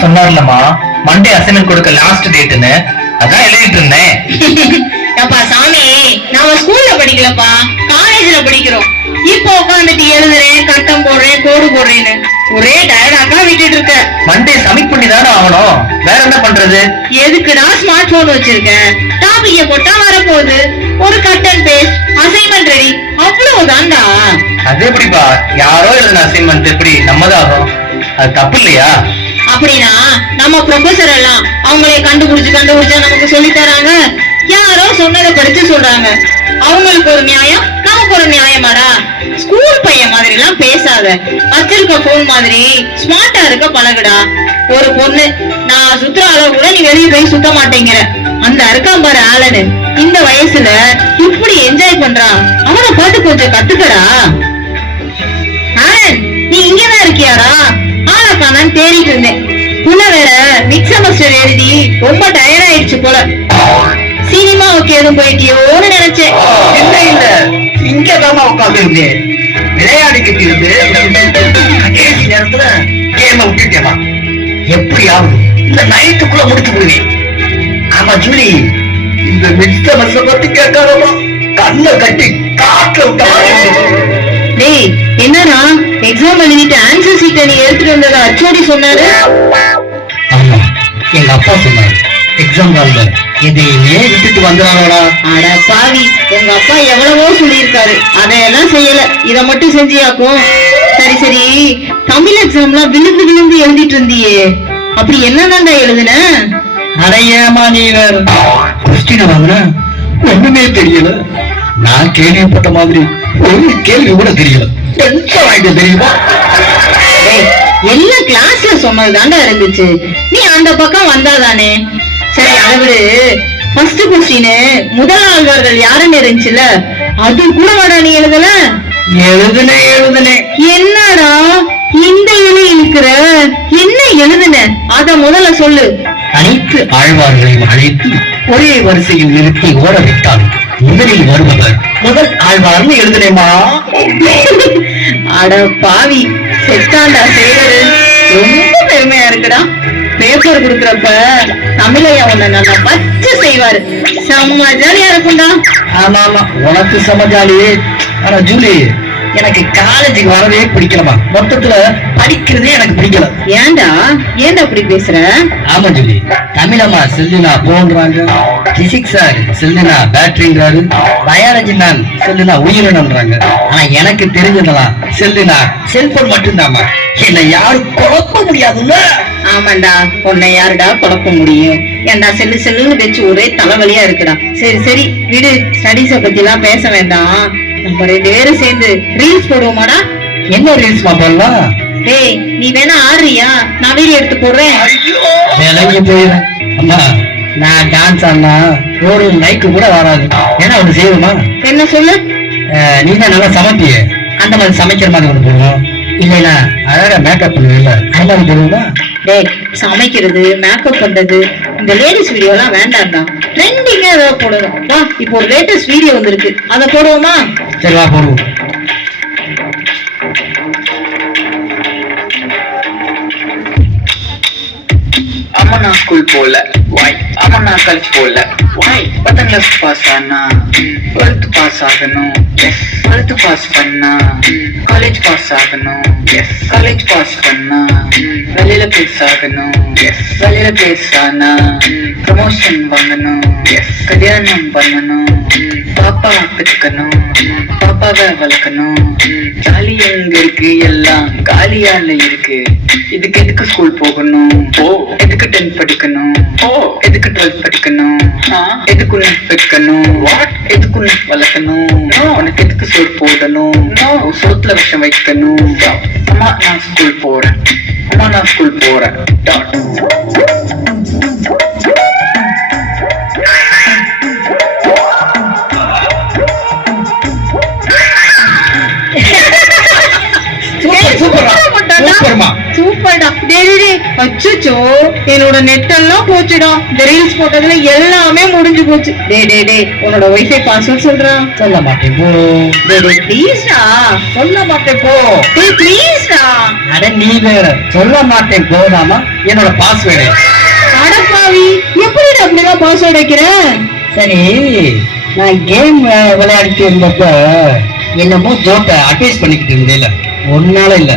தான் சொன்னார்லமா Monday assignment கொடுக்க last டேட்னு. அதான் எழுதிட்டு இருந்தேன். அப்பா சாமி, நாம ஸ்கூல்ல படிக்கலப்பா, காலேஜ்ல படிக்கிறோம். இப்போ உட்காந்துட்டு எழுதுறேன், கட்டம் போடுறேன், கோடு போடுறேன்னு ஒரே டயர்டாக்கா விட்டுட்டு இருக்க. மண்டே சப்மிட் பண்ணி தானே ஆகணும், வேற என்ன பண்றது? எதுக்குடா ஸ்மார்ட் போன் வச்சிருக்க? டாபிக்க போட்டா வரப்போகுது, ஒரு cut and paste, assignment ready, அவ்வளவுதான்டா. அது எப்படிப்பா யாரோ எழுதின அசைன்மெண்ட் எப்படி நம்மதான் ஆகும்? அது தப்பு இல்லையா? அப்படின்னா நம்ம ப்ரொஃபசர் எல்லாம் அவங்களே கண்டுபிடிச்சா நமக்கு சொல்லி தராங்க. யாரோ சொன்னதை படிச்சு சொல்றாங்க. அவங்களுக்கு ஒரு நியாயம், நமக்கு ஒரு நியாயமாடா? ஸ்கூல் பையன் மாதிரி எல்லாம் பேசாத. வச்சிருக்க போன் மாதிரி ஸ்மார்ட்டா இருக்க பழகுடா. ஒரு பொண்ணு நான் சுத்துற அளவு கூட நீ வெளியே போய் சுத்த மாட்டேங்கிற. அந்த இருக்கான் பாரு ஆளனு, இந்த வயசுல இப்படி என்ஜாய் பண்றான். அவனை பார்த்து கொஞ்சம் கத்துக்கடா. ஆனந்த், நீ இங்கதான் இருக்கியாடா? ஆளாக்கானான்னு தேடிட்டு இருந்தேன். புள்ள வேற மிட் செமஸ்டர் எழுதி ரொம்ப டயர்ட் ஆயிடுச்சு போல. சினிமாவுக்கு எதுவும் போயிட்டியோன்னு நினைச்சேன். இல்ல இங்கதான் உட்காந்து இருந்தேன். விளையாடிக்கிட்டு இருந்து கடைசி நேரத்துல கேம விட்டுட்டேமா. எப்படியாவது இந்த நைட்டுக்குள்ள முடிச்சு விடுவேன். ஆமா ஜூலி, இந்த மிட் செமஸ்டர் பத்தி கேட்காதமா கண்ணை கட்டி காட்டுல விட்ட. டேய், என்னடா எக்ஸாம் எழுதிட்டு ஆன்சர் சீட்டை நீ எடுத்துட்டு வந்தத அச்சோடி சொன்னாரு? ஆமா, எங்க அப்பா சொன்னாரு எக்ஸாம் ஹால்ல எதையுமே விட்டுட்டு வந்துடாதடா. அட பாவி, உங்க அப்பா எவ்வளவோ சொல்லியிருக்காரு, அதையெல்லாம் செய்யல, இத மட்டும் செஞ்சியாக்கும். சரி சரி, தமிழ் எக்ஸாம்லாம் விழுந்து விழுந்து எழுதிட்டு இருந்தியே, அப்படி என்னதான்டா எழுதுன? அடையாமா நீ கொஸ்டின் வாங்கின ஒண்ணுமே தெரியல. நான் கேள்விப்பட்ட மாதிரி ஒரு கேள்வி கூட தெரியல. தெரியுமா? எல்லா கிளாஸ்ல சொன்னதுதான்டா இருந்துச்சு, நீ அந்த பக்கம் வந்தாதானே. சரி அதை விடு. ஃபர்ஸ்ட் கொஸ்டின் முதல் ஆழ்வார்கள் யாருன்னு இருந்துச்சுல, அது கூட வாடா நீ எழுதல? எழுதுனே. என்னடா இந்த எழு இருக்கிற, என்ன எழுதுன அத முதல்ல சொல்லு. அனைத்து ஆழ்வார்களையும் அழைத்து ஒரே வரிசையில் நிறுத்தி ஓட விட்டால் முதலில் வருபவர் முதல் ஆழ்வார்னு எழுதுனேமா. அட பாவி, செத்தாண்டா செய்யறது. ரொம்ப பெருமையா இருக்குடா. பேப்பர் குடுக்கறப்ப தமிழையா உன்னை நல்லா பச்சை செய்வாரு. செம்ம ஜாலியா இருக்கும்டா. ஆமா ஆமா, உனக்கு சமஜாலியே. ஆனா ஜூலி, எனக்கு காலேஜுக்கு வரவே பிடிக்கலமா. மொத்தத்துல படிக்கிறதே எனக்கு பிடிக்கல. ஏன்டா அப்படி பேசுற? ஆமா ஜூலி, தமிழம்மா செல்லுனா போன்றாங்க, பிசிக்ஸ் சார் செல்லுனா பேட்டரிங்கிறாரு, பயாலஜி மேம் செல்லுனா உயிரினம்ன்றாங்க. ஆனா எனக்கு தெரிஞ்சதெல்லாம் செல்லுனா செல்போன் மட்டும்தாமா. என்னை யாரும் குழப்ப முடியாதுல்ல. ஆமாண்டா, உன்னை யாருடா குழப்ப முடியும்? ஏன்டா செல்லுன்னு வச்சு ஒரே தலைவலியா இருக்குடா. சரி சரி விடு, ஸ்டடீஸ பத்தி எல்லாம் பேச வேண்டாம். நம்ம 2 பேரும் சேர்ந்து ரீல்ஸ் போடுவோமாடா? என்ன ரீல்ஸ் பண்ணலாம்? டேய், நீ வேணா ஆடுறியா? நான் வீடியோ எடுத்து போடுறேன். விலகி போயிடும். அம்மா, நான் டான்ஸ் ஆனா ஒரு லைக் கூட வராது. ஏன்னா ஒண்ணு செய்வோமா? என்ன சொல்லு? நீ தான் நல்லா சமைப்பிய, அந்த மாதிரி சமைக்கிற மாதிரி ஒண்ணு போடுவோம். இல்லைன்னா அழகா மேக்கப் பண்ணுவீங்களா, அந்த மாதிரி போடுவோமா? டேய், சமைக்கிறது மேக்கப் பண்றது இந்த லேடிஸ் வீடியோ எல்லாம் வேண்டாம்டா. ட்ரெண்டிங்கா ஏதாவது போடணும். வா, இப்போ ஒரு லேட்டஸ்ட் வீடியோ வந்திருக்கு, அதை போடுவோமா? சரி வா போடுவோம். அம்மனா ஸ்கூல் போல வாய், அம்மனா காலேஜ் போல வாய். 10th கிளாஸ் பாஸ் ஆனா 12th பாஸ் ஆகணும். எஸ், 12th பாஸ் பண்ணா காலேஜ் பாஸ் ஆகணும். எஸ், காலேஜ் பாஸ் பண்ணா வெளியில பேஸ் ஆகணும். எஸ், வெளியில பேஸ் ஆனா ப்ரமோஷன் வாங்கணும். எஸ், கல்யாணம் பண்ணணும், பாப்பா பெற்றுக்கணும், பாப்பாவை வளர்க்கணும். ஜாலி எங்க இருக்கு, எல்லாம் காலியால இருக்கு. இதுக்கு எதுக்கு ஸ்கூல் போகணும்? ஓ, எதுக்கு 10th படிக்கணும்? ஓ, எதுக்கு 12th படிக்கணும்? எதுக்கு உன்னை வைக்கணும்? வாட், எதுக்கு உன்னை வளர்க்கணும்? உனக்கு எதுக்கு சோறு போடணும்? சோத்துல விஷம் வைக்கணும். அம்மா நான் ஸ்கூல் போறேன், அம்மா நான் ஸ்கூல் போறேன். டாட். சூப்பர்டா. அச்சோ, என்னோட நெட் எல்லாம் போச்சுடா. இந்த ரீல்ஸ் போட்டதுல எல்லாமே முடிஞ்சு போச்சு. உன்னோட வைஃபை பாஸ்வேர்ட் சொல்றான். சொல்ல மாட்டேன் போ. ப்ளீஸ்டா. சொல்ல மாட்டேன் போ. ப்ளீஸ்டா. அட நீ வேற சொல்ல மாட்டேன் போதாமா என்னோட பாஸ்வேர்டு. அடப்பாவி, எப்படிடா அப்படிதான் பாஸ்வேர்ட் வைக்கிறேன்? சரி, நான் கேம் விளையாடிட்டு இருந்தப்ப என்னமோ ஜோக்க அட்வைஸ் பண்ணிக்கிட்டு இருந்தேன். ஒன்னால இல்ல,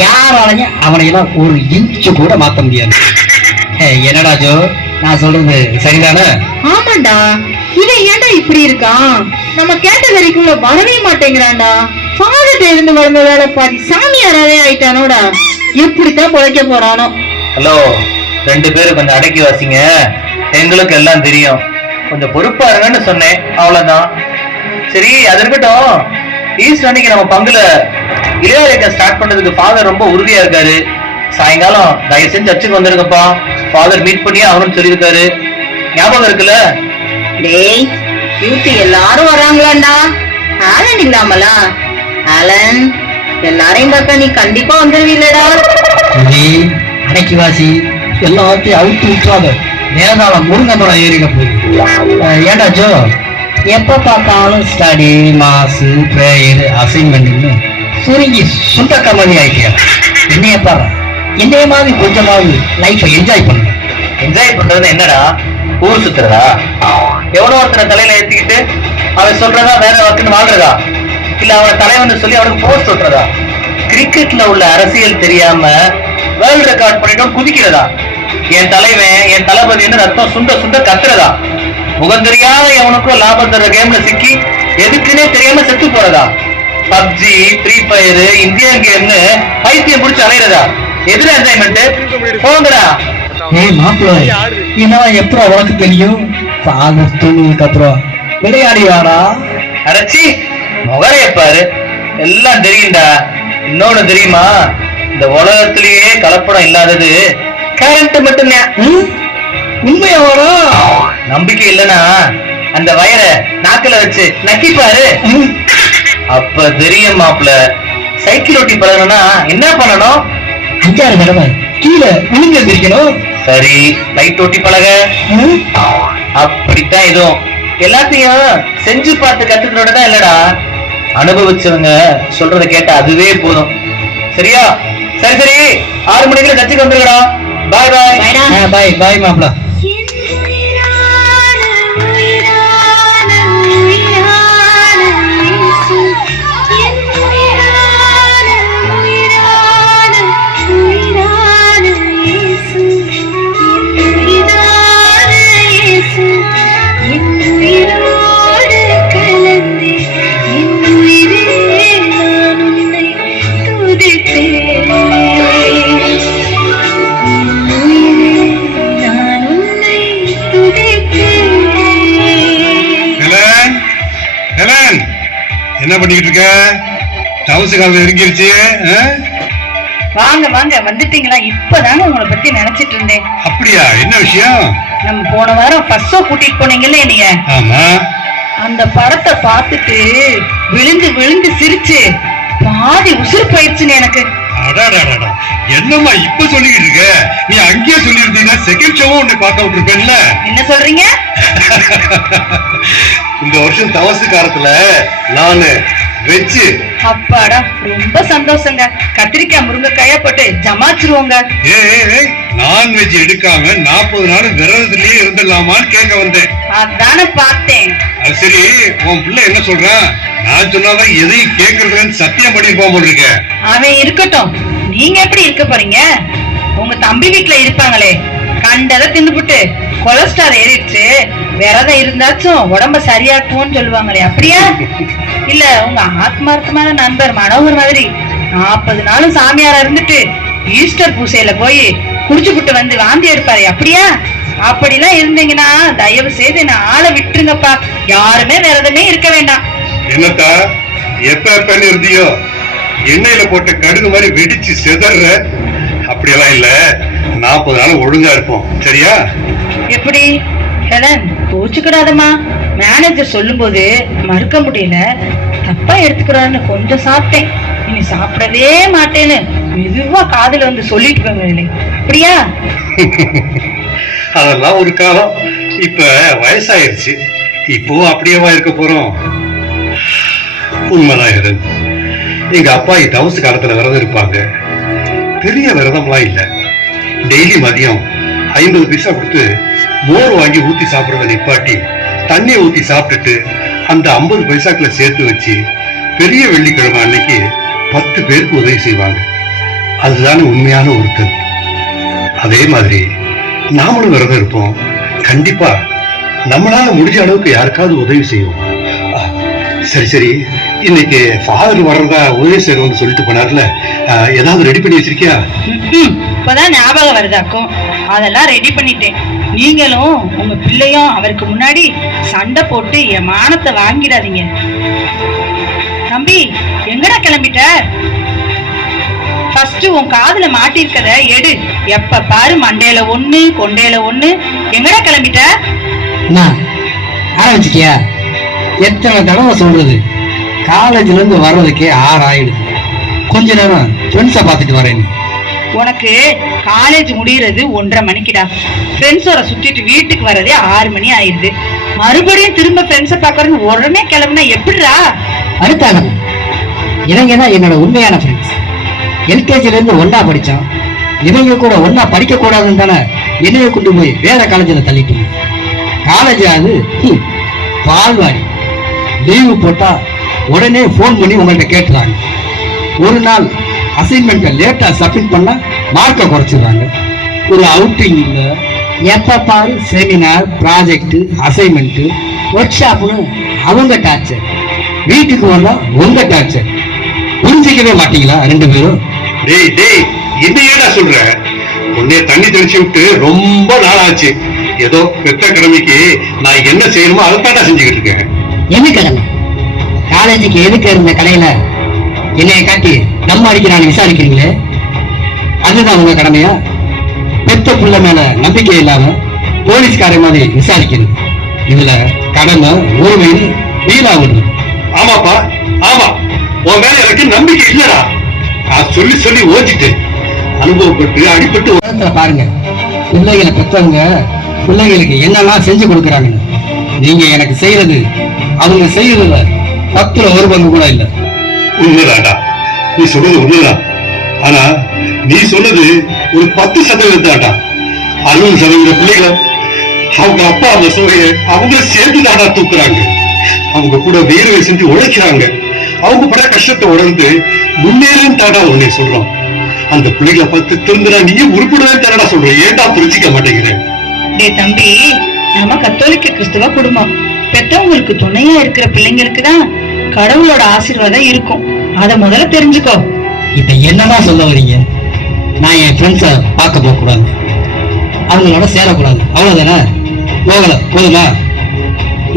யாராலையும் அவனையெல்லாம் ஒரு இன்ச்சு கூட மாத்த முடியாது. என்னடா ஜோ, நான் சொல்றது சரிதானே? ஆமாண்டா, இவன் ஏன்டா இப்படி இருக்கான்? நம்ம கேட்டகரிக்குள்ள வரவே மாட்டேங்கிறான்டா. ஃபாதர்ட்ட இருந்து வளர்ந்த வேலை பாதி சாமியாராவே ஆயிட்டானோடா. எப்படித்தான் பொழைக்க போறானோ. ஹலோ, 2 பேரும் கொஞ்சம் அடக்கி வாசிங்க. எங்களுக்கு எல்லாம் தெரியும். கொஞ்சம் பொறுப்பா இருங்கன்னு சொன்னேன், அவ்வளவுதான். சரி, அது இருக்கட்டும். ஈஸ்ட் அன்னைக்கு நம்ம பங்குல இளையாரியக்க ஸ்டார்ட் பண்றதுக்கு ஃபாதர் ரொம்ப உறுதியா இருக்காரு. சாயங்காலம் தயவு செஞ்சு சர்ச்சுக்கு வந்துருங்கப்பா, ஃபாதர் மீட் பண்ணி அவனும் சொல்லியிருக்காரு. ஞாபகம் இருக்குல்ல? டேய், டியூட்டி எல்லாரும் வராங்களாண்டா. ஆலன் இல்லாமலா? ஆலன், எல்லாரையும் பார்த்தா நீ கண்டிப்பா வந்துருவீல்லடா. நீ அடக்கி வாசி, எல்லாத்தையும் அவுத்து விட்டுறாத. நேரகாலம் முருங்க படம் ஏறின போகுது. ஏண்டா ஜோ, எப்ப பார்த்தாலும் ஸ்டடி, மாசு, பிரேயர், அசைன்மெண்ட் சுருங்கி சுண்டக்க மாதிரி ஆயிட்டியா? என்னைய பாரு, என்னைய மாதிரி கொஞ்சமாவது லைஃபை என்ஜாய் பண்ண. என்ஜாய் பண்றது என்னடா? ஊர் சுத்துறதா? எவனோ ஒருத்தனை தலையில ஏத்திக்கிட்டு அவன் சொல்றதா வேற ஒருத்தன் வாழ்றதா? இல்ல அவனை தலைவன் சொல்லி அவனுக்கு போஸ்ட் ஓட்டுறதா? கிரிக்கெட்ல உள்ள அரசியல் தெரியாம வேர்ல்ட் ரெக்கார்ட் பண்ணிட்டோம் குதிக்கிறதா? என் தலைவன், என் தளபதினு ரத்தம் சுண்ட சுண்ட கத்துறதா? முகம் தெரியாத எவனுக்கும் லாபம் தர கேம்ல சிக்கி எதுக்குன்னே தெரியாம செத்து போறதா? பப்ஜி, ஃப்ரீ ஃபயர், இந்தியன் கேம்னு பைத்தியம் பிடிச்சு அலையிறதா? எதுல என்ஜாய்மெண்ட்? போங்கடா. ஏய் மாப்பிள்ள, இதெல்லாம் எப்பறம் உனக்கு தெரியும்? ஃபாதர் தூங்குனதுக்கு அப்புறம் விளையாடியாரா? அடைச்சி முகரைய பாரு, எல்லாம் தெரியும்டா. இன்னொன்னு தெரியுமா? இந்த உலகத்திலேயே கலப்படம் இல்லாதது கரண்ட் மட்டும்தான். உண்மையாவாரா? நம்பிக்கை இல்லைன்னா அந்த வயரை நாக்குல வச்சு நக்கிப்பாரு, அப்ப தெரியும் மாப்பிள்ள. சைக்கிள் ஓட்டி பழகணும்னா என்ன பண்ணணும்? 5-6 தடவை கீழே விழுந்து எந்திரிக்கணும். சரி, லைட் ஓட்டி பழக. அப்படித்தான் இதுவும். எல்லாத்தையும் செஞ்சு பார்த்து கத்துக்கிறோட இல்லடா, அனுபவிச்சவங்க சொல்றதை கேட்டா அதுவே போதும். சரியா? சரி சரி, 6 மணிக்குள்ள சர்ச்சுக்கு வந்துருக்கா. பாய் பாய். பாய் பாய் மாப்பிள்ள. என்ன பண்ணிட்டு இருக்க? தவசு காலம் நெருங்கிருச்சு. வாங்க வாங்க, வந்துட்டீங்களா? இப்பதாங்க உங்களை பத்தி நினைச்சிட்டு இருந்தேன். அப்படியா? என்ன விஷயம்? நம்ம போன வாரம் ஃபர்ஸ்ட் ஷோ கூட்டிட்டு போனீங்கல்ல நீங்க? ஆமா. அந்த படத்தை பார்த்துட்டு விழுந்து விழுந்து சிரிச்சு பாதி உசுறு போயிடுச்சுங்க எனக்கு. அடாடாடா, என்னம்மா இப்ப சொல்லிக்கிட்டு இருக்க? நீ அங்கேயே சொல்லியிருந்தீங்க, செகண்ட் ஷோவும் உன்னை பார்க்க விட்டுருப்பேன்ல. என்ன சொல்றீங்க? இந்த வருஷம் தவசு காலத்துல நானு வெஜ்ஜு. அப்பாடா, ரொம்ப சந்தோஷங்க. கத்திரிக்காய் முருங்கைக்காயா போட்டு ஜமாச்சிருவோங்க. நான்வெஜ் எடுக்காம 40 நாள் விரதத்திலேயே இருந்துடலாமான்னு கேட்க வந்தேன். அதானே பார்த்தேன். அது சரி, உன் பிள்ளை என்ன சொல்றான்? நான் சொன்னாதான் எதையும் கேட்கறதுன்னு சத்தியம் பண்ணி போக போட்டிருக்க. அவன் இருக்கட்டும், நீங்க எப்படி இருக்க போறீங்க? உங்க தம்பி வீட்டுல இருப்பாங்களே, கண்டதை தின்னுபிட்டு கொலஸ்ட்ரால் ஏறிடுச்சு, விரதம் இருந்தாச்சும் உடம்ப சரியாக்குவோன்னு சொல்லுவாங்களே, அப்படியா? இல்ல உங்க ஆத்மார்த்தமான நண்பர் மனோகர் மாதிரி 40 நாளும் சாமியாரா இருந்துட்டு ஈஸ்டர் பூசையில போய் குடிச்சுப்புட்டு வந்து வாந்தி எடுப்பாரு, அப்படியா? அப்படிலாம் இருந்தீங்கன்னா தயவு செய்து என்ன ஆளை விட்டுருங்கப்பா. யாருமே விரதமே இருக்க வேண்டாம். என்னத்தா எப்ப இருந்தியோ எண்ணெயில போட்ட கடுகு மாதிரி வெடிச்சு செதற? அப்படியெல்லாம் இல்ல, 40 நாள் ஒழுங்கா இருப்போம், சரியா? எப்படி ஹெலன்? தோச்சுக்கிடாதம்மா. மேனேஜர் சொல்லும் போது மறுக்க முடியல, தப்பா எடுத்துக்கிறான்னு கொஞ்சம் சாப்பிட்டேன், இனி சாப்பிடவே மாட்டேன்னு மெதுவா காதுல வந்து சொல்லிட்டு போங்க. அப்படியா? அதெல்லாம் ஒரு காலம். இப்ப வயசாயிருச்சு. இப்போ அப்படியேவா இருக்க போறோம்? உண்மைதான் இது. எங்க அப்பா தவசு காலத்துல விரதம் இருப்பாங்க. பெரிய விரதம்லாம் இல்ல. டெய்லி மதியம் 50 பைசா கொடுத்து மோர் வாங்கி ஊத்தி சாப்பிடுறத நிப்பாட்டி தண்ணியை ஊத்தி சாப்பிட்டுட்டு அந்த 50 பைசாக்களை சேர்த்து வச்சு பெரிய வெள்ளிக்கிழமை அன்னைக்கு 10 பேருக்கு உதவி செய்வாங்க. அதுதானே உண்மையான ஒருத்தர். அதே மாதிரி நாமளும் விரதம் இருப்போம். கண்டிப்பா நம்மளால முடிஞ்ச அளவுக்கு யாருக்காவது உதவி செய்வோம். சரி சரி, இன்னைக்கு ஃபாதர் வர்றதா உதவி செய்யணும்னு சொல்லிட்டு போனார்ல, ஏதாவது ரெடி பண்ணி வச்சிருக்கியா? இப்பதான் ஞாபகம் வருதாக்கும். அதெல்லாம் ரெடி பண்ணிட்டேன். நீங்களும் உங்க பிள்ளையும் அவருக்கு முன்னாடி சண்டை போட்டு என் மானத்தை வாங்கிடாதீங்க. தம்பி, எங்கடா கிளம்பிட்ட? ஃபர்ஸ்ட் உன் காதுல மாட்டிருக்கத எடு. எப்ப பாரு மண்டையில ஒண்ணு கொண்டையில ஒண்ணு. எங்கடா கிளம்பிட்ட? ஆரம்பிச்சிட்டியா? எத்தனை தடவை சொல்றது, காலேஜ்ல இருந்து வர்றதுக்கே 6 ஆயிடுது. கொஞ்ச நேரம் ஃப்ரெண்ட்ஸை பார்த்துட்டு வரேன். உனக்கு காலேஜ் முடியறது 1:30 மணிக்குடா. ஃப்ரெண்ட்ஸோட சுத்திட்டு வீட்டுக்கு வரதே 6 மணி ஆயிடுது. மறுபடியும் திரும்ப ஃப்ரெண்ட்ஸை பாக்குறதுன்னு உடனே கிளம்புனா எப்படிடா? அடுத்தாங்க, இவங்க தான் என்னோட உண்மையான ஃப்ரெண்ட்ஸ். எல்கேஜில இருந்து ஒன்னா படிச்சோம். இவங்க கூட ஒன்னா படிக்க கூடாதுன்னு தானே என்னைய கொண்டு போய் வேற காலேஜில் தள்ளிட்டீங்க. காலேஜ் அது பால்வாடி. லீவு போட்டா உடனே போன் பண்ணி உங்கள்கிட்ட கேட்டுறாங்க. ஒரு நாள் அசைன்மெண்ட்டை லேட்டா சப்மிட் பண்ணா மார்க்கை குறைச்சிடுறாங்க. ஒரு அவுட்டிங் இல்ல, எப்ப பாரு செமினார், ப்ராஜெக்ட், அசைன்மெண்ட், ஒர்க் ஷாப்னு அவங்க டார்ச்சர். வீட்டுக்கு வந்தா உங்க டார்ச்சர். புரிஞ்சிக்கவே மாட்டீங்களா 2 பேரும்? டேய் டேய், இது ஏடா சொல்ற? உன்னைய தண்ணி தெளிச்சு விட்டு ரொம்ப நாளாச்சு. ஏதோ பெத்த கடமைக்கு நான் என்ன செய்யணுமோ அதைத்தான் செஞ்சுக்கிட்டு இருக்கேன். என்ன கடமை? காலேஜுக்கு எதுக்கு இருந்த கடையில என்னைய காட்டி நம்ம அடிக்கிறான்னு விசாரிக்கிறீங்களே, அதுதான் உங்க கடமையா? பெத்த புள்ள மேல நம்பிக்கை இல்லாம போலீஸ்கார மாதிரி விசாரிக்கிறது, இதுல கடமை ஒருமைன்னு வீணா விடுறது. ஆமாப்பா, ஆமா, உன் மேல எனக்கு நம்பிக்கை இல்லடா. நான் சொல்லி சொல்லி ஓச்சிட்டு அனுபவப்பட்டு அடிபட்டு பாருங்க, பிள்ளைகளை பெற்றவங்க பிள்ளைகளுக்கு என்னெல்லாம் செஞ்சு கொடுக்குறாங்கன்னு. நீங்க எனக்கு செய்யறது அவங்க செய்யறதுல 10ல் 1 பங்கு கூட இல்ல. உண்மைதாடா, நீ சொல்றது உண்மைதான். ஆனா நீ சொன்னது ஒரு 10% தான்டா. 60% பிள்ளைகளை அவங்க அப்பா அம்மா சோகையை அவங்க சேர்த்துதாடா தூக்குறாங்க. அவங்க கூட வேர்வை செஞ்சு உழைக்கிறாங்க. அவங்க பட கஷ்டத்தை உணர்ந்து முன்னேறும் தாடா உன்னை சொல்றோம். அந்த பிள்ளைகளை பார்த்து திருந்தினா நீயும் உருப்பிடுவே தானடா சொல்றேன். ஏன்டா புரிஞ்சிக்க மாட்டேங்கிறேன்? டே தம்பி, நம்ம கத்தோலிக்க கிறிஸ்துவ குடும்பம். பெத்தவங்களுக்கு துணையா இருக்கிற பிள்ளைங்களுக்கு தான் கடவுளோட ஆசீர்வாதம் இருக்கும். அத முதல்ல தெரிஞ்சுக்கோ. இப்ப என்னதான் சொல்ல வரீங்க? நான் என் ஃப்ரெண்ட்ஸை பார்க்க போக கூடாது, அவங்களோட சேரக்கூடாது, அவ்வளவுதானே? போகல போதுமா?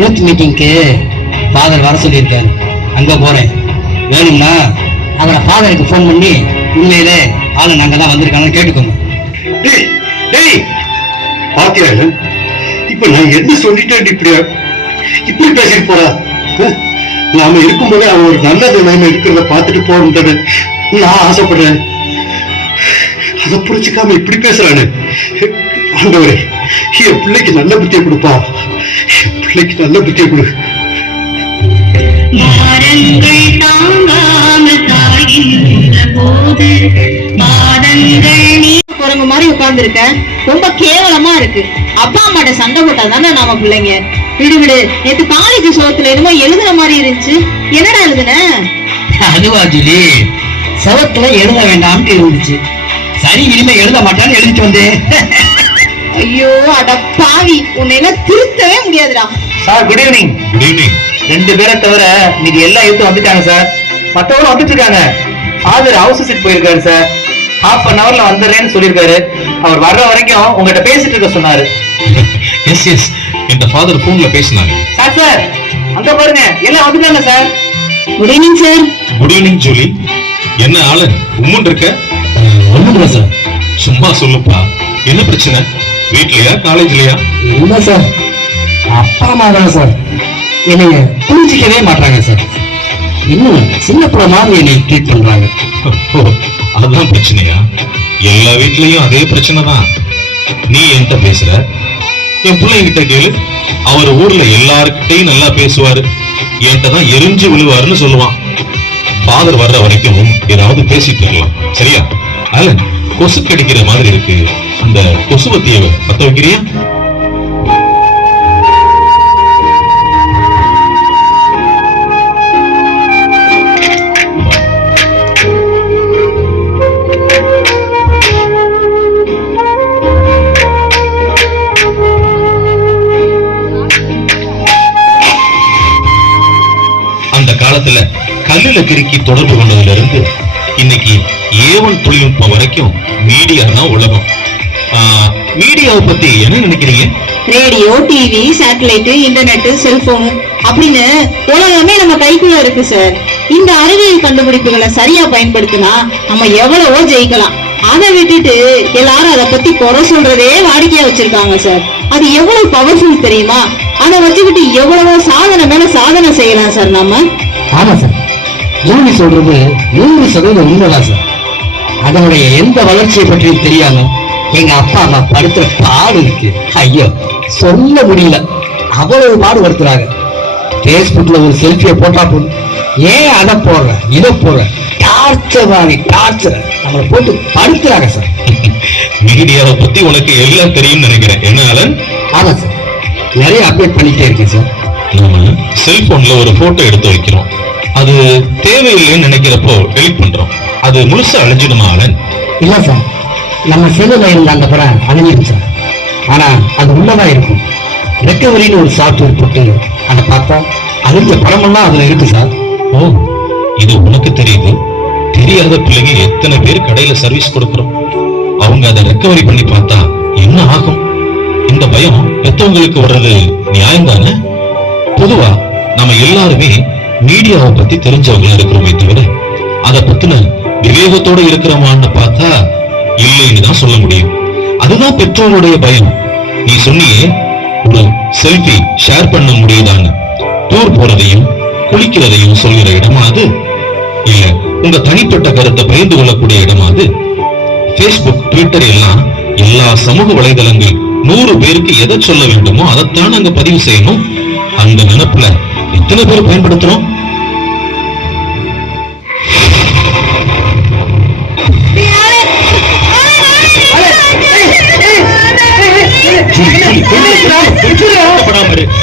யூத் மீட்டிங்க்கு ஃபாதர் வர சொல்லியிருக்காரு, அங்க போறேன். வேணும்னா அவரை ஃபாதருக்கு ஃபோன் பண்ணி உண்மையிலே ஆளு நாங்க தான் வந்திருக்காங்கன்னு கேட்டுக்கோங்க. டேய் டேய், பாத்தியா இப்ப நான் என்ன சொல்லிட்டேன்? இப்படி பேசிட்டு போறா? நாம இருக்கும்போது அவன் ஒரு நல்ல நிலைமை இருக்கிறத பார்த்துட்டு போறது நான் ஆசைப்படுறேன். அதை புரிச்சுக்காம இப்படி பேசுறானு. ஆண்டவரே, என் பிள்ளைக்கு நல்ல புத்தியை கொடுப்பா. என் பிள்ளைக்கு நல்ல புத்தியை கொடு. குரங்கு மாதிரி உட்கார்ந்து இருக்க, ரொம்ப கேவலமா இருக்கு. அப்பா அம்மாட்ட சண்டை போட்டா தானே நாம பிள்ளைங்க. விடு விடு. நேத்து காலேஜ் சோத்துல என்னமோ எழுதுன மாதிரி இருந்துச்சு. என்னடா எழுதுன? அதுவா ஜூலி, சவத்துல எழுத வேண்டாம்னு இருந்துச்சு. சரி, இனிமே எழுத மாட்டான்னு எழுதிட்டு வந்தேன். ஐயோ அட பாவி, உன்னை எல்லாம் திருத்தவே முடியாதுடா. Sir good evening. Good evening. 2 பேரை தவிர மீதி எல்லா யூத்தும் வந்துட்டாங்க சார். மற்றவங்களும் வந்துட்டு இருக்காங்க. ஃபாதர் ஹவுஸ் விசிட் போயிருக்காரு சார். ½ அன் ஹவர்ல வந்துடுறேன்னு சொல்லியிருக்காரு. அவர் வர்ற வரைக்கும் உங்ககிட்ட பேசிட்டு இருக்க சொன்னாரு. எஸ் இந்த ஃபாதர் போன்ல பேசினாங்க. சார் சார் அங்க பாருங்க, எல்லாம் வந்துட்டாங்க sir. Good evening sir. Good evening Julie. என்ன ஆளு உம்முன் இருக்க? ஒண்ணுங்களா சார்? சும்மா சொல்லுப்பா, என்ன பிரச்சனை? வீட்லயா காலேஜ்லயா? இல்ல சார், அப்பா அம்மா தான் சார் என்னைய புரிஞ்சிக்கவே மாட்டாங்க சார். இன்னும் சின்ன பிள்ளை மாதிரி என்னை ட்ரீட் பண்றாங்க. ஓ, அதான் பிரச்சனையா? எல்லா வீட்லயும் அதே பிரச்சனை தான். நீ என்கிட்ட பேசுற, என் பிள்ளைங்கிட்ட கேளு. அவர் ஊர்ல எல்லார்கிட்டையும் நல்லா பேசுவாரு, என்கிட்ட தான் எரிஞ்சு விழுவாருன்னு சொல்லுவான். ஃபாதர் வர்ற வரைக்கும் ஏதாவது பேசிட்டு இருக்கலாம், சரியா? அலன், கொசு கடிக்கிற மாதிரி இருக்கு, அந்த கொசுவத்திய பத்த வைக்கிறியா? அந்த காலத்துல கல்லுல கிறுக்கி தொடர்பு கொண்டதுல இருந்து இன்னைக்கு ஏவன் தொழில்நுட்பம் வரைக்கும் மீடியா தான் உலகம். மீடியாவை பத்தி என்ன நினைக்கிறீங்க? Radio, TV, satellite, internet, cellphone அப்படின்னு உலகமே நம்ம கைக்குள்ள இருக்கு சார். இந்த அறிவியல் கண்டுபிடிப்புகளை சரியா பயன்படுத்தினா நம்ம எவ்வளவோ ஜெயிக்கலாம். அதை விட்டுட்டு எல்லாரும் அதை பத்தி குறை சொல்றதே வாடிக்கையா வச்சிருக்காங்க சார். அது எவ்வளவு பவர்ஃபுல் தெரியுமா? அதை வச்சுக்கிட்டு எவ்வளவோ சாதனை மேல சாதனை செய்யலாம் சார் நம்ம. ஆமா சார், ஜூலி சொல்றது 100% உண்மைதான் சார். அதனுடைய எந்த வளர்ச்சியை பற்றியும் தெரியாம எங்க அப்பா அம்மா படுத்துற பாடு இருக்கு, ஐயோ சொல்ல முடியல. அவ்வளவு பாடுபடுத்துறாங்க. பேஸ்புக்ல ஒரு செல்ஃபியை போட்டா போதும், ஏன் அதை போடுற இதை போடுற, டார்ச்சர் நம்மளை போட்டு படுத்துறாங்க சார். மீடியாவை பத்தி உனக்கு எல்லாம் தெரியும் நினைக்கிறேன், என்ன அலன்? ஆமா சார், நிறைய அப்டேட் பண்ணிட்டே இருக்கேன் சார். நம்ம செல்போன்ல ஒரு போட்டோ எடுத்து வைக்கிறோம், அது தேவையில்லைன்னு நினைக்கிறப்போ டெலிட் பண்றோம். அது முழுசா அழிஞ்சிடுமா அலன்? இல்ல சார், நம்ம செல்லுல இருந்த அந்த படம் அழிஞ்சிடும் சார். ஆனா அது உள்ளதான் இருக்கும். ரெக்கவரின்னு ஒரு சாஃப்ட்வேர் போட்டு அதை பார்த்தா அழிஞ்ச படமெல்லாம் அதுல இருக்கு சார். ஓ, இது உனக்கு தெரியுது. தெரியாத பிள்ளைங்க எத்தனை பேர் கடையில சர்வீஸ் கொடுக்கிறோம். அவங்க அதை ரெக்கவரி பண்ணி பார்த்தா என்ன ஆகும்? இந்த பயம் பெத்தவங்களுக்கு வர்றது நியாயம் தானே? பொதுவா நம்ம எல்லாருமே மீடியாவை பத்தி தெரிஞ்சவங்களா இருக்கிறோமே தவிர அதை பத்தின விவேகத்தோட இருக்கிறோமான்னு பார்த்தா இல்லைன்னு தான் சொல்ல முடியும். அதுதான் பெற்றோருடைய பயம். நீ சொன்னியே ஒரு செல்ஃபி ஷேர் பண்ண முடியுதான்னு. டூர் போறதையும் குளிக்கிறதையும் சொல்கிற இடமா அது? இல்ல உங்க தனிப்பட்ட கருத்தை பகிர்ந்து கொள்ளக்கூடிய இடமா அது? பேஸ்புக், ட்விட்டர் எல்லாம் எல்லா சமூக வலைதளங்கள் 100 பேருக்கு எதை சொல்ல வேண்டுமோ அதைத்தான் அங்க பதிவு செய்யணும். அந்த நினைப்புல எத்தனை பேர் பயன்படுத்துறோம்?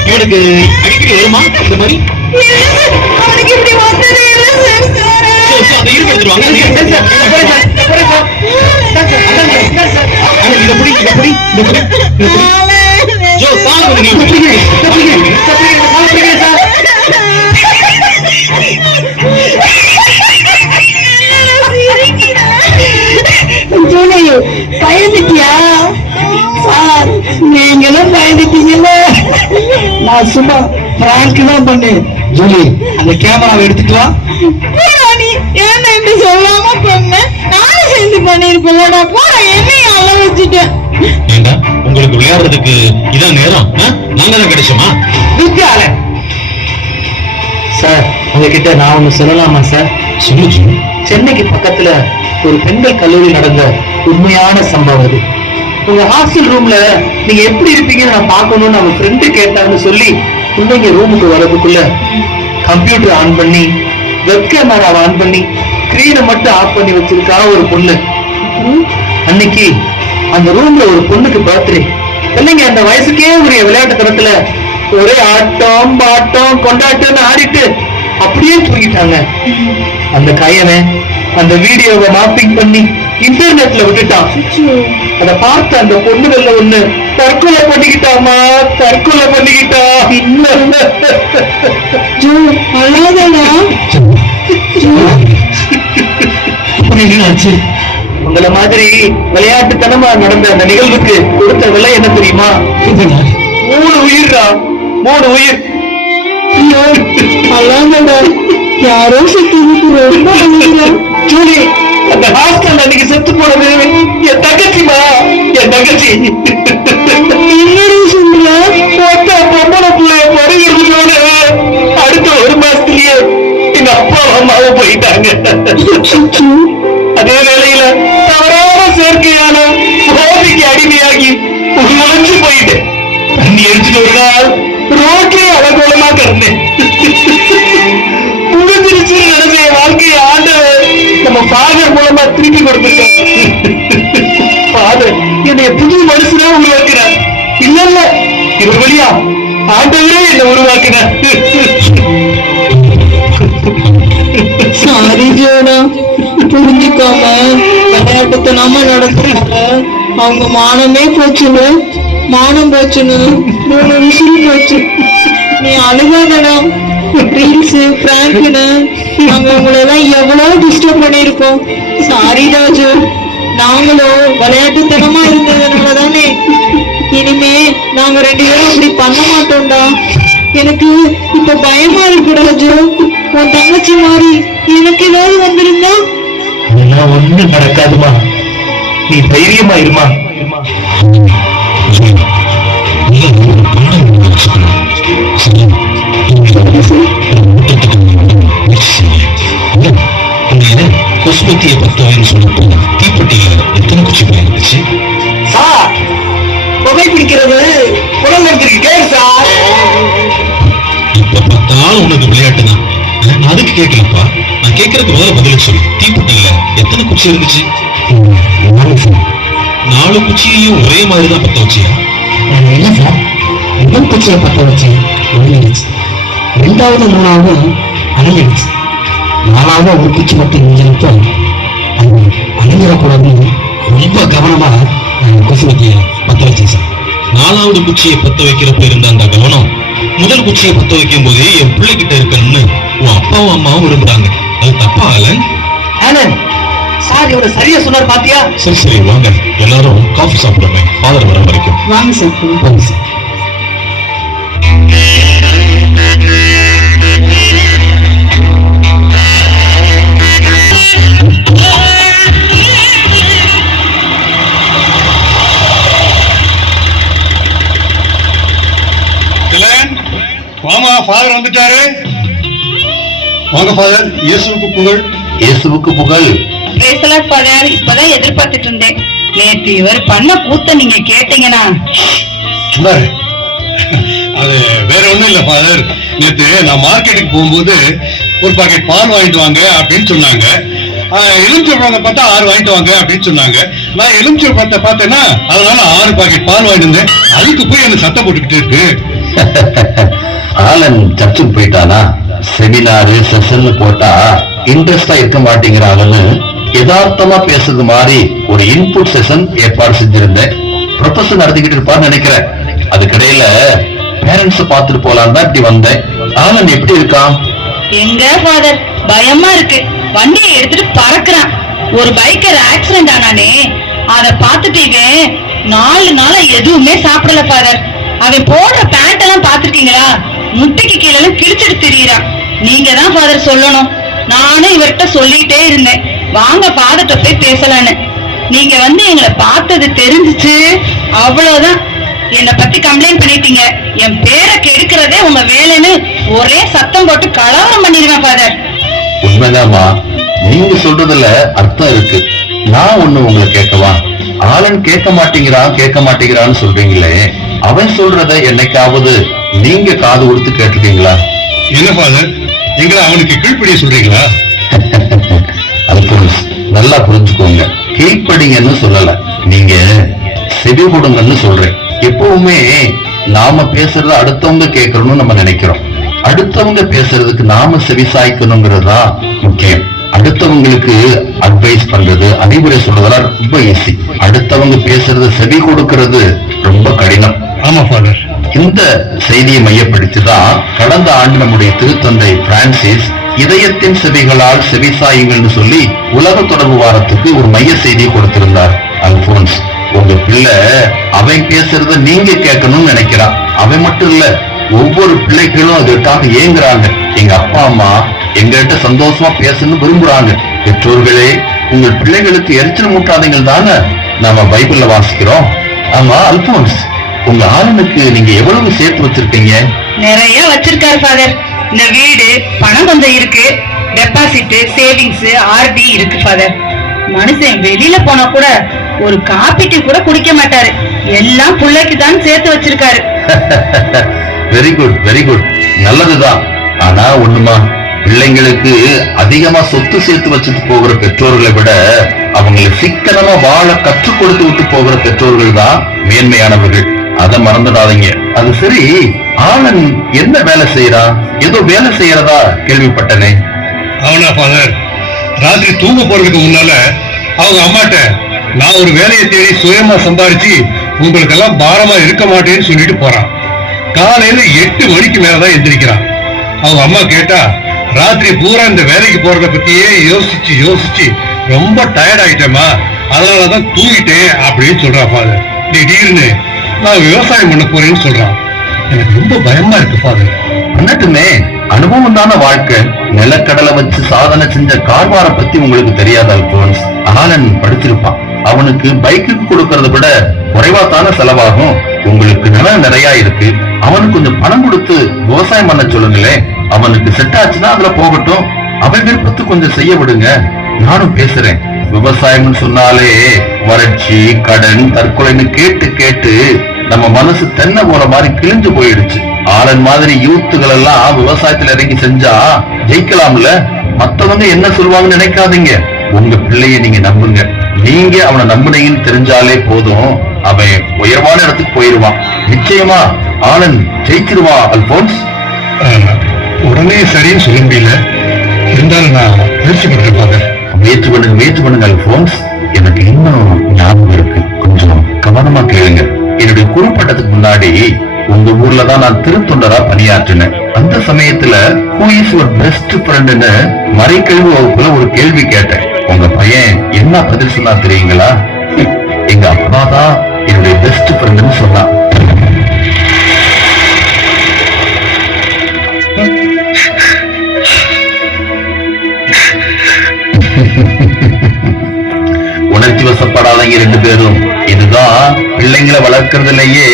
இவனுக்கு அடிக்கடி வருமா இந்த மாதிரி? அதை ஈடுபடுத்திடுவாங்க. பயந்துட்டியா சார்? நீங்களும் பயந்துட்டீங்கல்ல. நான் சும்மா பிராங்க் தான் பண்ணேன். ஜூலி, அந்த கேமராவை எடுத்துட்டு வா. ஏன்னா இப்படி சொல்லாம பண்ண நானும் சேர்ந்து பண்ணிருப்பேன்டா. போட என்னைய அள வச்சுட்டேன். ஏண்டா உங்களுக்கு விளையாடுறதுக்கு இதான் நேரம்? நாங்க தான் கிடைச்சோமா? சார், உங்ககிட்ட நான் ஒண்ணு சொல்லலாமா சார்? சொல்லு ஜூலி. சென்னைக்கு பக்கத்துல ஒரு பெண்கள் கல்லூரி நடந்த உண்மையான சம்பவம் அது. உங்க ஹாஸ்டல் ரூம்ல நீங்க எப்படி இருப்பீங்கன்னு நான் பார்க்கணும்னு அவங்க ஃப்ரெண்டு கேட்டான்னு சொல்லி பிள்ளைங்க ரூமுக்கு வர்றதுக்குள்ள கம்ப்யூட்டர் ஆன் பண்ணி, வெப் கேமரா ஆன் பண்ணி, ஸ்கிரீனை மட்டும் ஆஃப் பண்ணி வச்சிருக்கா ஒரு பொண்ணு. அன்னைக்கு அந்த ரூம்ல ஒரு பொண்ணுக்கு பர்த்டே. பிள்ளைங்க அந்த வயசுக்கே உரிய விளையாட்டு தரத்துல ஒரே ஆட்டம் பாட்டம் கொண்டாட்டம்னு ஆடிட்டு அப்படியே தூங்கிட்டாங்க. அந்த கையனை அந்த வீடியோவை மாப்பிங் பண்ணி இன்டர்நெட்ல விட்டுட்டான். அத பார்த்து அந்த பொண்ணுகள்ல ஒண்ணு தற்கொலை பண்ணிக்கிட்டாமா, தற்கொலை பண்ணிக்கிட்டா. உங்களை மாதிரி விளையாட்டுத்தனமா நடந்த அந்த நிகழ்வுக்கு கொடுத்த விலை என்ன தெரியுமா? 3 உயிர்டா, 3 உயிர். யாரோ செத்துக்கு ரொம்ப ஜூலி, அந்த ஹாஸ்டல் அன்னைக்கு செத்து போனது என் தங்கச்சிமா, என் தங்கச்சி. பொம்பளை பிள்ளைய பறிகிறதுனால அடுத்த 1 மாசத்துலயே எங்க அப்பா அம்மாவும் போயிட்டாங்க. அதே வேலையை உன் ஃபாதர் மூலமா திருப்பி கொடுத்துருக்கேன். ஃபாதர் என்னைய புது மனுஷனா உருவாக்குறார். இல்ல இல்ல, இவர் வழியா ஆண்டவரே என்னை உருவாக்குறார். சாரி ஜோனா, புரிஞ்சுக்காம விளையாட்டுத்தனமா நடத்துறாங்க. அவங்க மானமே போச்சுன்னு, மானம் போச்சுன்னு 3 விசில் போச்சு. நீ அழுகாதடா. ரீல்ஸ் பிராங்க்னு நாங்க உங்களை எல்லாம் எவ்வளவு டிஸ்டர்ப் பண்ணிருக்கோம். சாரி ராஜு, நாங்களும் விளையாட்டுத்தனமா இருந்ததுனால தானே. இனிமே நாங்க 2 பேரும் அப்படி பண்ண மாட்டோம்டா. எனக்கு இப்ப பயமா இருக்கு ராஜு. உன் தங்கச்சி மாதிரி எனக்கு ஏதாவது வந்திருந்தா? அதெல்லாம் ஒண்ணு நடக்காதுமா, நீ தைரியமா இருமா. கொசுபத்தியை பத்தவைன்னு சொல்லிட்டு தீப்பெட்டியில எத்தனை குச்சி போயிருந்துச்சு? சார், புகை பிடிக்கிறது குரல் எடுத்திருக்கு சார். இப்ப பார்த்தாலும் உனக்கு விளையாட்டு தான். நான் அதுக்கு கேட்கலப்பா, நான் கேட்கறதுக்கு முதல்ல பதில் சொல்லு. தீப்பெட்டியில எத்தனை குச்சி இருந்துச்சு? 4 குச்சியையும் ஒரே மாதிரி தான் பத்த வச்சியா? இல்ல சார், முதல் குச்சியை பத்த வச்சேன், ஒழிஞ்சிடுச்சு. 2வது 3வது அணைஞ்சிடுச்சு. 4வது ஒரு குச்சி மட்டும் இஞ்சிருப்போ அது அணைஞ்சிடக்கூடாதுன்னு ரொம்ப கவனமா கொசுவத்தியை பத்த வச்சேன் சார். 4வது குச்சியை பத்த வைக்கிறப்ப இருந்த அந்த கவனம் முதல் குச்சியை பத்த வைக்கும் போதே என் பிள்ளைகிட்ட இருக்கணும்னு உன் அப்பாவும் அம்மாவும் விரும்புறாங்க. அது தப்பா ஆலன்? ஆனந்த், சார் இவரு சரியா சொன்னார் பாத்தியா? சரி சரி வாங்க, எல்லாரும் காஃபி சாப்பிடுங்க. ஃபாதர் வர வரைக்கும் வாங்க சார். போங்க சார். மாமா ஃபாதர் வந்துட்டாரு. வாங்க ஃபாதர். இயேசுவுக்கு புகழ். இயேசுவுக்கு புகழ். ஃபாதர், இப்பதான் எதிர்பார்த்துட்டு இருந்தேன். நேற்று இவர் பண்ண கூத்த நீங்க கேட்டீங்கன்னா சுமாரு அது வேற ஒண்ணும் இல்ல ஃபாதர். நேத்து நான் மார்க்கெட்டுக்கு போகும்போது ஒரு பாக்கெட் பால் வாங்கிட்டு வாங்க அப்படின்னு சொன்னாங்க. எலுமிச்சை பார்த்தா 6 வாங்கிட்டு வாங்க அப்படின்னு சொன்னாங்க. நான் எலுமிச்சை பழத்தை பார்த்தேன்னா அதனால 6 பாக்கெட் பால் வாங்கிட்டு இருந்தேன். அதுக்கு போய் எனக்கு சத்தம் போட்டுக்கிட்டு இருக்கு. ஆலன் சர்ச்சுக்கு போயிட்டானா? செமினாரு செஷன் போட்டா இன்ட்ரெஸ்டா இருக்க மாட்டேங்கிறாங்கன்னு யதார்த்தமா பேசுறது மாதிரி ஒரு இன்புட் செஷன் ஏற்பாடு செஞ்சிருந்தேன். ப்ரொஃபசர் நடத்திக்கிட்டு இருப்பான்னு நினைக்கிறேன். அதுக்கிடையில பேரண்ட்ஸ் பார்த்துட்டு போலாம் தான் இப்படி வந்தேன். ஆலன் எப்படி இருக்கான்? எங்க ஃபாதர், பயமா இருக்கு. வண்டியை எடுத்துட்டு பறக்குறான். ஒரு பைக்கர் ஆக்சிடென்ட் ஆனானே, அத பார்த்துட்டு இவன் 4 நாளா எதுவுமே சாப்பிடல ஃபாதர். அவன் போடுற பேண்ட் எல்லாம் பாத்துருக்கீங்களா? முட்டைக்கு கீழே கிழிச்சிட்டு திரியிறான். நீங்க தான் ஃபாதர் சொல்லணும். நானும் இவர்கிட்ட சொல்லிட்டே இருந்தேன், வாங்க ஃபாதர்கிட்ட போய் பேசலான்னு. நீங்க வந்து எங்களை பார்த்தது தெரிஞ்சிச்சு, அவ்வளவுதான். என்னை பத்தி கம்ப்ளைண்ட் பண்ணிட்டீங்க. என் பேரை கெடுக்கிறதே உங்க வேலைன்னு ஒரே சத்தம் போட்டு கலவரம் பண்ணிருவேன் ஃபாதர். உண்மைதாமா, நீங்க சொல்றதுல அர்த்தம் இருக்கு. நான் ஒண்ணு உங்களை கேட்கவா? ஆலன் கேட்க மாட்டேங்கிறான்னு சொல்றீங்களே, அவன் சொல்றத என்னைக்காவது நீங்க காது கொடுத்து கேட்டிருக்கீங்களா? என்ன ஃபாதர், எங்களை அவனுக்கு கீழ்ப்படிய சொல்றீங்களா? அது நல்லா புரிஞ்சுக்கோங்க. கீழ்ப்படிங்கன்னு சொல்லல, நீங்க செவி கொடுங்கன்னு சொல்றேன். எப்பவுமே நாம பேசுறத அடுத்தவங்க கேட்கணும்னு நம்ம நினைக்கிறோம். அடுத்தவங்க பேசுறதுக்கு நாம செவி சாய்க்கணுங்கிறது தான் முக்கியம். அடுத்தவங்களுக்கு அட்வைஸ் பண்றது, அறிவுரை சொல்றதெல்லாம் ரொம்ப ஈஸி. அடுத்தவங்க பேசுறத செவி கொடுக்கிறது ரொம்ப கடினம். ஆமா ஃபாதர். இந்த செய்தியை மையப்படுத்திதான் கடந்த ஆண்டு நம்முடைய திருத்தந்தை பிரான்சிஸ் இதயத்தின் செவிகளால் செவிசாயுங்கள்னு சொல்லி உலக தொடர்பு வாரத்துக்கு ஒரு மைய செய்தியை கொடுத்திருந்தார். அல்போன்ஸ், உங்க பிள்ளை அவன் பேசுறத நீங்க கேட்கணும்னு நினைக்கிறான். அவன் மட்டும் இல்ல, ஒவ்வொரு பிள்ளைகளும் அதற்காக ஏங்குறாங்க. எங்க அப்பா அம்மா எங்ககிட்ட சந்தோஷமா பேசணும்னு விரும்புறாங்க. பெற்றோர்களே, உங்கள் பிள்ளைகளுக்கு எரிச்சல் மூட்டாதீங்க தானே நாம பைபிள்ல வாசிக்கிறோம். ஆமா அல்போன்ஸ், உங்க ஆளுனுக்கு நீங்க எவ்வளவு சேர்த்து வச்சிருக்கீங்க? நிறைய வச்சிருக்காரு ஃபாதர். இந்த வீடு, பணம் கொஞ்சம் இருக்கு, டெபாசிட், சேவிங்ஸ், ஆர்டி இருக்கு ஃபாதர். மனுஷன் வெளியில போனா கூட ஒரு காப்பி டீ கூட குடிக்க மாட்டாரு. எல்லாம் பிள்ளைக்கு தான் சேர்த்து வச்சிருக்காரு. வெரி குட், வெரி குட், நல்லதுதான். ஆனா ஒண்ணுமா, பிள்ளைங்களுக்கு அதிகமா சொத்து சேர்த்து வச்சுட்டு போகிற பெற்றோர்களை விட அவங்களுக்கு சிக்கனமா வாழ கற்றுக் கொடுத்து விட்டு போகிற பெற்றோர்கள் தான் மேன்மையானவர்கள். அதை மறந்துடாதீங்க. அது சரி, ஆனன் என்ன வேலை செய்யறான்? ஏதோ வேலை செய்யறதா கேள்விப்பட்டனே. அவனா ஃபாதர், ராத்திரி தூங்க போறதுக்கு முன்னால அவங்க அம்மாட்ட நான் ஒரு வேலையை தேடி சுயமா சம்பாரிச்சு உங்களுக்கெல்லாம் பாரமா இருக்க மாட்டேன்னு சொல்லிட்டு போறான். காலையில 8 மணிக்கு மேலதான் எந்திரிக்கிறான். அவங்க அம்மா கேட்டா, ராத்திரி பூரா இந்த வேலைக்கு போறத பத்தியே யோசிச்சு யோசிச்சு ரொம்ப டயர்ட் ஆயிட்டேமா, அதனாலதான் தூங்கிட்டேன் அப்படின்னு சொல்றான் ஃபாதர். திடீர்னு நான் விவசாயம் பண்ண போறேன்னு சொல்றான். எனக்கு ரொம்ப பயமா இருக்கு ஃபாதர். பண்ணட்டுமே, அனுபவம் தான வாழ்க்கை. நிலக்கடலை வச்சு சாதனை செஞ்ச கார்வார பத்தி உங்களுக்கு தெரியாத அல்போன்ஸ்? ஆலன் படிச்சிருப்பான். அவனுக்கு பைக்குக்கு கொடுக்கறத விட குறைவாத்தான செலவாகும். உங்களுக்கு நிலம் நிறைய இருக்கு. அவனுக்கு கொஞ்சம் பணம் கொடுத்து விவசாயம் பண்ண சொல்லுங்களேன். அவனுக்கு செட் ஆச்சுன்னா அதுல போகட்டும். அவன் விருப்பத்து கொஞ்சம் செய்ய விடுங்க. நானும் பேசுறேன். விவசாயம்னு சொன்னாலே வறட்சி, கடன், தற்கொலைன்னு கேட்டு கேட்டு நம்ம மனசு தென்னை போற மாதிரி கிழிஞ்சு போயிடுச்சு. ஆலன் மாதிரி யூத்துகள் எல்லாம் விவசாயத்துல இறங்கி செஞ்சா ஜெயிக்கலாம்ல. மத்தவங்க என்ன சொல்லுவாங்கன்னு நினைக்காதீங்க. உங்க பிள்ளைய நீங்க நம்புங்க. நீங்க அவனை நம்புனீங்கன்னு தெரிஞ்சாலே போதும், அவன் உயர்வான இடத்துக்கு போயிருவான். நிச்சயமா ஆலன் ஜெயிச்சிருவான் அல்போன்ஸ். உடனே சரின்னு சொல்ல முடியல, இருந்தாலும் நான் முயற்சி பண்றேன் ஃபாதர். முயற்சி பண்ணுங்க அல்போன்ஸ். எனக்கு இன்னும் ஞாபகம் இருக்கு, கொஞ்சம் கவனமா கேளுங்க. என்னுடைய குறுப்பட்டத்துக்கு முன்னாடி உங்க ஊர்ல தான் நான் திருத்தொண்டரா பணியாற்றினேன். அந்த சமயத்துல who is your best friendன்னு மறைக்கல்வி வகுப்புல ஒரு கேள்வி கேட்டேன். உங்க பையன் என்ன பதில் சொன்னா தெரியுங்களா? எங்க அப்பா தான் என்னுடைய பெஸ்ட் ஃப்ரெண்ட்னு சொன்னான். உணர்ச்சி வசப்படாதீங்க 2 பேரும். இதுதான் பிள்ளைங்களை வளர்க்கறதுலயே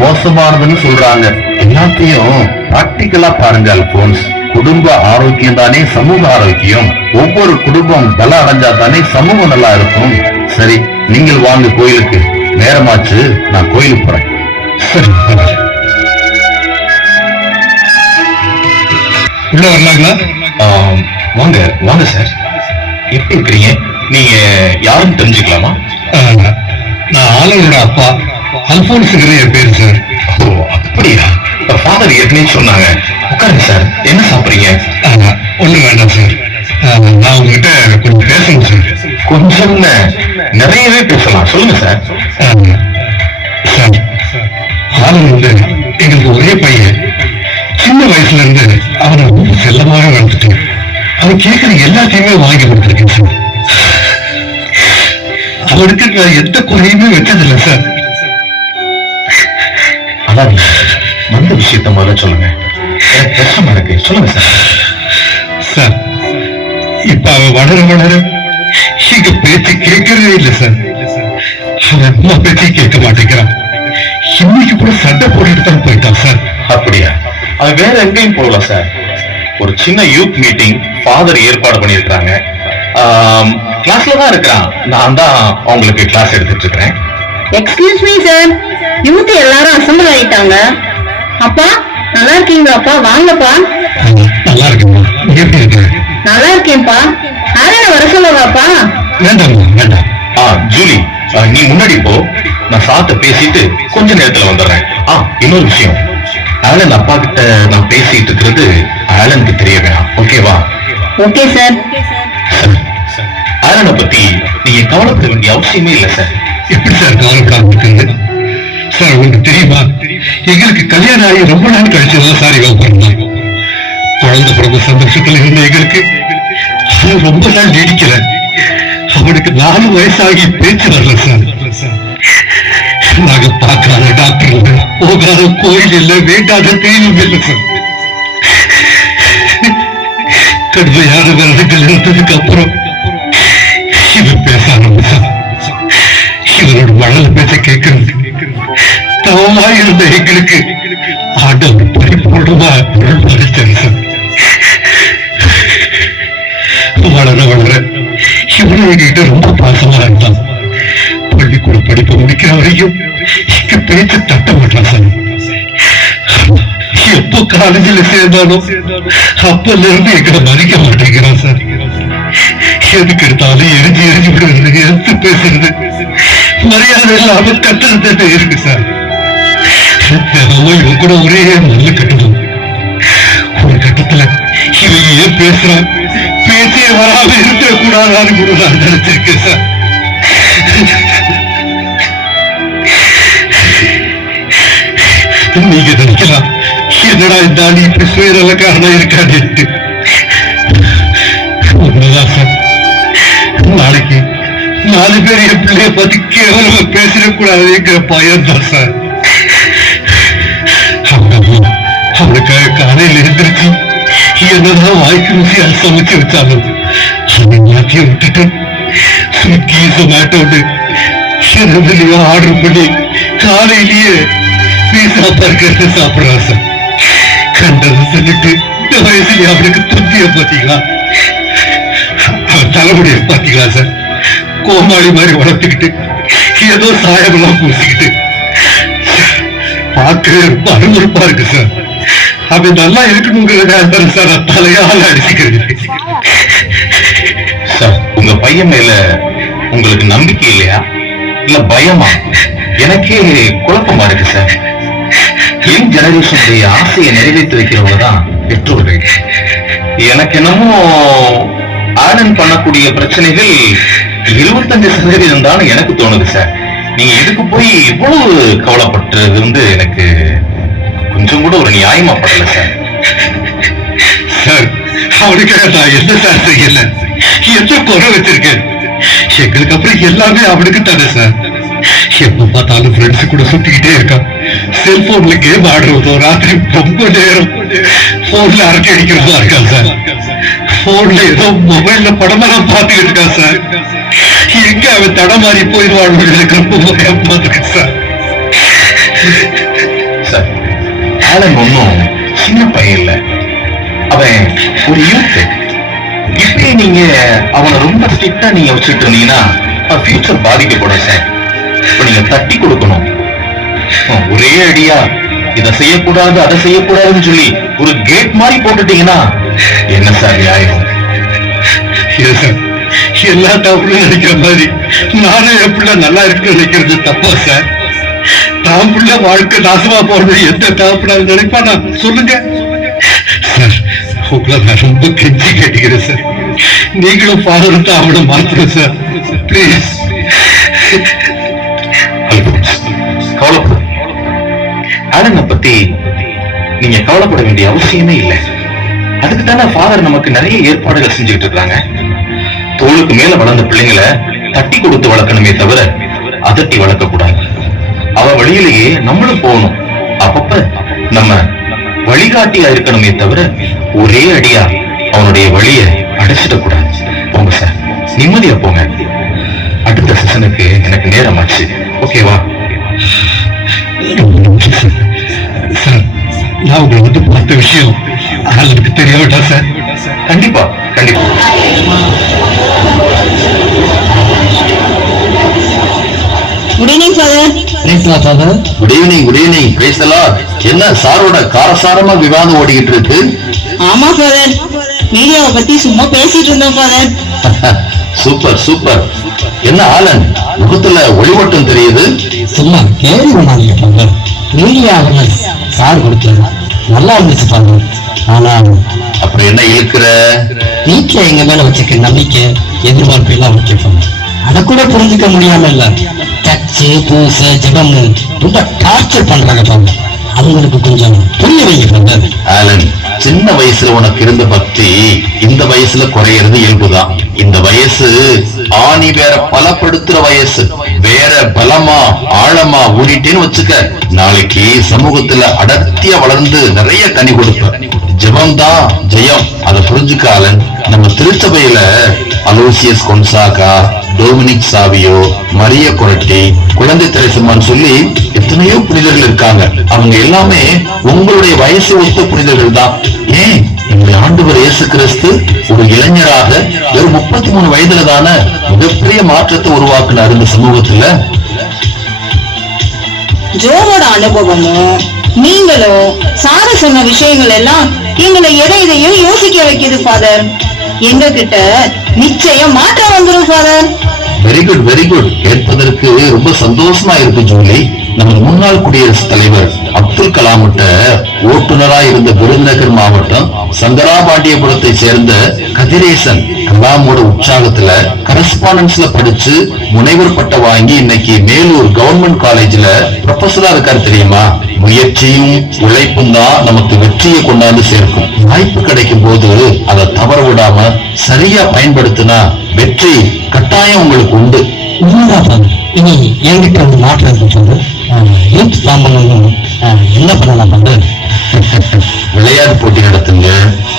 மோசமானதுன்னு சொல்றாங்க. எல்லாத்தையும் பிராக்டிக்கலா பாருங்க அல்போன்ஸ். குடும்ப ஆரோக்கியம் தானே சமூக ஆரோக்கியம். ஒவ்வொரு குடும்பம் பல அடைஞ்சா தானே சமூகம் நல்லா இருக்கும். சரி, நீங்கள் வாங்க கோயிலுக்கு. நேரமாச்சு, நான் கோயிலுக்கு போறேன். உள்ள வரலாங்களா? வாங்க வாங்க சார். எப்படி இருக்கிறீங்க? நீங்க யாருன்னு தெரிஞ்சுக்கலாமா? நான் ஆலனோட அப்பா, அல்போன்ஸ்ங்கிற என் பேரு சார். ஓ, அப்படியா? ஃபாதர் ஏற்கனவே சொன்னாங்க. உட்காருங்க சார். என்ன சாப்பிடுறீங்க? ஒண்ணு வேண்டாம் சார், நான் உங்ககிட்ட கொஞ்சம் பேசணும் சார். கொஞ்சம் நிறையவே பேசலாம், சொல்லுங்க சார். சார், ஆலன் வந்து எங்களுக்கு ஒரே பையன். சின்ன வயசுல இருந்து அவனை ரொம்ப செல்லமாக வளர்த்துட்டு அவன் கேட்கிற எல்லாத்தையுமே வாங்கி கொடுத்துருக்கேன் சார். அவனுக்கு நான் எந்த குறையுமே வச்சதில்லை சார். அதான் வந்த விஷயத்த முதல்ல சொல்லுங்க. எனக்கு கஷ்டமா இருக்கு, சொல்லுங்க சார். சார், இப்ப அவன் வளர வளர எங்க பேச்சு கேட்கறதே இல்லை சார். அவன் அம்மா பேச்சு கேட்க மாட்டேங்கிறான். இன்னைக்கு கூட சண்டை போட்டுட்டு தான் போயிட்டான் சார். அப்படியா? அவன் வேற எங்கேயும் போகல சார். ஒரு சின்ன யூத் மீட்டிங் ஃபாதர் ஏற்பாடு பண்ணியிருக்காங்க. கிளாஸ்ல தான் இருக்கிறான். நான் தான் அவங்களுக்கு கிளாஸ் எடுத்துட்டு இருக்கிறேன். எக்ஸ்கியூஸ் மீ சார், யூத் எல்லாரும் அசம்பிள் ஆயிட்டாங்க. அப்பா நல்லா இருக்கீங்களாப்பா? வாங்கப்பா. நல்லா இருக்குமா? நீ எப்படி இருக்க? நல்லா இருக்கேன்ப்பா. ஆரனை வர சொல்லவாப்பா? வேண்டாம் வேண்டாம். ஜூலி, நீ முன்னாடி போ. நான் சாத்த பேசிட்டு கொஞ்ச நேரத்துல வந்துடுறேன். இன்னொரு விஷயம், ஆலன் அப்பா கிட்ட நான் பேசிட்டு இருக்கிறது ஆலனுக்கு தெரிய வேணாம், ஓகேவா? Okay sir. ஆலனை பத்தி நீங்க கவலைப்பட வேண்டிய அவசியமே இல்லை சார். எப்படி சார் கவலைப்படாம இருக்குது? சார், உங்களுக்கு தெரியுமா, எங்களுக்கு கல்யாணம் ஆகி ரொம்ப நாள் கழிச்சுதான் சார் இவன் பிறந்தான். குழந்தை பிறந்த சந்தோஷத்துல இருந்த எங்களுக்கு ரொம்ப நாள் நீடிக்கல. அவனுக்கு 4 வயசாகி பேச்சு வரல சார். நாங்க பார்க்காத டாக்டர் இல்ல, போகாத கோயில் இல்ல, வேண்டாத தெய்வம் இல்லை சார். கடுமையான வருடங்கள் இருந்ததுக்கு அப்புறம் இவன் பேச ஆரம்பிச்சான். இவனோட மழலை பேச கேட்கறது தவமா இருந்த எங்களுக்கு ஆண்டவர் பரிபூர்ணமா படைச்சாரு சார். வளர வளர இவனும் எங்ககிட்ட ரொம்ப பாசமா இருந்தான். பள்ளிக்கூட படிப்பு முடிக்கிற வரைக்கும் எங்க பேச்ச தட்ட மாட்டான் சார். எப்ப எப்போ காலேஜ்ல சேர்ந்தாலும் அப்பல இருந்து எங்களை மதிக்க மாட்டேங்கிறான் சார். எதுக்கு எடுத்தாலும் எரிஞ்சு எரிஞ்சு விடுறது, எடுத்து பேசுறது, மரியாதை இல்லாம கத்துறது இருக்கு சார். இவன் கூட ஒரே நல்ல கட்டுவோம். ஒரு கட்டத்துல இவன் ஏன் பேசுறான், பேசியே வராம இருக்க கூடாதான்னு கூட நான் நினைச்சிருக்கேன் சார். நீங்க நினைக்கலாம் என்னடா இந்த ஆளு இப்படி சுயநலக்காரனா இருக்காது. உண்மைதான் சார். நாளைக்கு 4 பேர் என் பிள்ளைய பத்தி கேவலமா பேசிடக்கூடாதுங்கிற பயம் தான் சார். அவனுக்காக காலையில எழுந்திருச்சு என்னதான் வாய்க்கு ருசியா சமைச்சு வச்சாலும் அதை எல்லாத்தையும் விட்டுட்டு ஸ்விக்கி சொமேட்டோன்னு எதுலையோ ஆர்டர் பண்ணி காலையிலேயே பீஸா பர்கர் சாப்பிடுறான் சார். கண்டது சொல்லிட்டு இந்த வயசுல அவனுக்கு துந்திய பாத்தீங்களா, அவன் தலைமுடிய பாத்தீங்களா சார். கோமாளி மாதிரி வளர்த்துக்கிட்டு ஏதோ சாயமெல்லாம் பூசிக்கிட்டு பார்க்கவே ரொம்ப அருவருப்பா இருக்கு சார். அவன் நல்லா இருக்கணுங்கிறதுக்காக சார் நான் தலையால அடிச்சுக்கிறது. சார், உங்க பையன் மேல உங்களுக்கு நம்பிக்கை இல்லையா இல்ல பயமா? எனக்கே குழப்பமா இருக்கு சார். யங் ஜெனரேஷனுடைய ஆசையை நிறைவேற்றி வைக்கிறவங்க தான் பெற்றோர்கள். எனக்கு என்னமோ ஆனந்த் பண்ணக்கூடிய பிரச்சனைகள் 25% தான் எனக்கு தோணுது சார். நீங்க இதுக்கு போய் இவ்வளவு கவலைப்பட்டது எனக்கு கொஞ்சம் கூட ஒரு நியாயமா படல சார். சார், அவனுக்காக நான் என்ன சார் செய்யல, என்ன குறை வச்சிருக்கேன்? எங்களுக்கு அப்புறம் எல்லாமே அவனுக்கு தானே சார். எப்ப பார்த்தாலும் ஃப்ரெண்ட்ஸ் கூட சுத்திக்கிட்டே இருக்கான். செல்போன்ல கேம் ஆடுறதோ, ராத்திரி ரொம்ப நேரம் போன்ல அரட்டை அடிக்கிறதா இருக்கான் சார். போன்ல ஏதோ மொபைல்ல படமெல்லாம் பார்த்துக்கிட்டு இருக்கான் சார். எங்க அவன் தடமாறி போயிடுவான் எனக்கு ரொம்ப பயமா இருக்கு சார். சார், ஆலன் ஒன்னும் சின்ன பையன் இல்ல, அவன் ஒரு யூத். இப்படி நீங்க அவனை ரொம்ப ஸ்ட்ரிக்டா நீங்க வச்சுட்டு இருந்தீங்கன்னா ஃபியூச்சர் பாதிக்கப்படும் சார். இப்ப நீங்க தட்டி கொடுக்கணும். ஒரே அடியா இதை செய்யக்கூடாது அதை செய்யக்கூடாதுன்னு சொல்லி ஒரு கேட் மாதிரி போட்டுட்டீங்கன்னா என்ன சார் நியாயம்? எல்லா தப்புன்னு நினைக்கிற மாதிரி நானும் என் பிள்ளை நல்லா இருக்குன்னு நினைக்கிறது தப்பா சார்? தான் பிள்ளை வாழ்க்கை நாசமா போறது எந்த தப்புனா நினைப்பானா சொல்லுங்க சார். உங்களை நான் ரொம்ப கெஞ்சி கேட்டுக்கிறேன் சார். நீங்களும் ஃபாதர் தான் அவனை மாத்துறேன் சார், பிளீஸ். கவலைப்பட ஆலனை பத்தி நீங்க கவலைப்பட வேண்டிய அவசியமே இல்லை. அதுக்கு தானே ஃபாதர் நமக்கு நிறைய ஏற்பாடுகள் செஞ்சுக்கிட்டு இருக்காங்க. தோளுக்கு மேல வளர்ந்த பிள்ளைங்களை தட்டி கொடுத்து வளர்க்கணுமே தவிர அதட்டி வளர்க்க கூடாது. அவ வழியிலேயே நம்மளும் போகணும். அப்பப்ப நம்ம வழிகாட்டியா இருக்கணுமே தவிர ஒரே அடியா அவனுடைய வழிய அடைச்சிட கூடாது. போங்க சார், நிம்மதியா போங்க. அடுத்த செஷனுக்கு எனக்கு நேரம் ஆச்சு. ஓகேவா? சார், நான் உங்களை வந்து பார்த்த விஷயம் ஆளுக்கு தெரிய வேண்டாம் சார். கண்டிப்பா கண்டிப்பா. Good evening father. Good evening, good evening. Praise the Lord. என்ன சாரோட காரசாரமா விவாதம் ஓடிக்கிட்டு இருக்கு? ஆமா ஃபாதர், மீடியாவை பத்தி சும்மா பேசிட்டு இருந்தோம் ஃபாதர். Super super. என்ன ஆலன், முகத்துல ஒளிவட்டம் தெரியுது? சும்மா கேள்வி பண்ணாதீங்க. மீடியா அவேர்னஸ் சார் கொடுத்தது நல்லா இருந்துச்சு பாருங்க. ஆனா அப்புறம் என்ன இருக்கிற வீட்டுல எங்க மேல வச்சிருக்க நம்பிக்கை எதிர்பார்ப்பு எல்லாம் வச்சிருப்பாங்க. அதை கூட புரிஞ்சுக்க முடியாம இல்ல, சர்ச்சு பூசை ஜெபம்னு ரொம்ப டார்ச்சர் பண்றாங்க பாருங்க. அவங்களுக்கு கொஞ்சம் புரிய வைங்க. ஆலன், சின்ன வயசுல உனக்கு இருந்த பக்தி இந்த வயசுல குறையிறது இயல்புதான். இந்த வயசு ஆணி வேற பலப்படுத்துற வயசு. வேற பலமா ஆழமா ஊடிட்டேன்னு வச்சுக்க, நாளைக்கு சமூகத்துல அடர்த்தியா வளர்ந்து நிறைய கனி கொடுப்ப. ஜெபம்தான் ஜெயம், அதை புரிஞ்சுக்க ஆலன். நம்ம திருச்சபையில Aloysius Gonzaga, Dominic Savio, Maria Goretti, குழந்தை தெரசம்மான்னு சொல்லி எத்தனையோ புனிதர்கள் இருக்காங்க. அவங்க எல்லாமே உங்களுடைய வயசு ஒத்த புனிதர்கள் தான். ஏன் எங்களுடைய ஆண்டவர் இயேசு கிறிஸ்து ஒரு இளைஞராக வெறும் 33 வயதுல தானே மிகப்பெரிய மாற்றத்தை உருவாக்குனார் இந்த சமூகத்துல. ஜோவோட அனுபவமும் நீங்களும் சார சொன்ன விஷயங்கள் எல்லாம் எங்களை எதையும் யோசிக்க வைக்குது ஃபாதர். எங்க கிட்ட நிச்சயம் மாற்றம் வந்துடும் father. Very good very good. கேட்பதற்கு ரொம்ப சந்தோஷமா இருக்கு ஜூலி. நம்ம முன்னாள் குடியரசுத் தலைவர் அப்துல் கலாம்கிட்ட ஓட்டுநரா இருந்த விருதுநகர் மாவட்டம் சங்கராபாண்டியபுரத்தை சேர்ந்த கதிரேசன் கலாமோட உற்சாகத்துல கரஸ்பாண்டன்ஸ்ல படிச்சு முனைவர் பட்டம் வாங்கி இன்னைக்கு மேலூர் கவர்மெண்ட் காலேஜ்ல ப்ரொஃபஸரா இருக்காரு தெரியுமா? முயற்சியும் உழைப்பும் தான் நமக்கு வெற்றியை கொண்டாந்து சேர்க்கும். வாய்ப்பு கிடைக்கும் போது அதை தவற விடாம சரியா பயன்படுத்தினா வெற்றி கட்டாயம் உங்களுக்கு உண்டு. இனி என்கிட்ட வந்து மாற்றம் இருக்கு. யூத் ஃபார்ம் பண்ணணும். என்ன பண்ணலாம் பண்றேன்? விளையாட்டு போட்டி நடத்துங்க,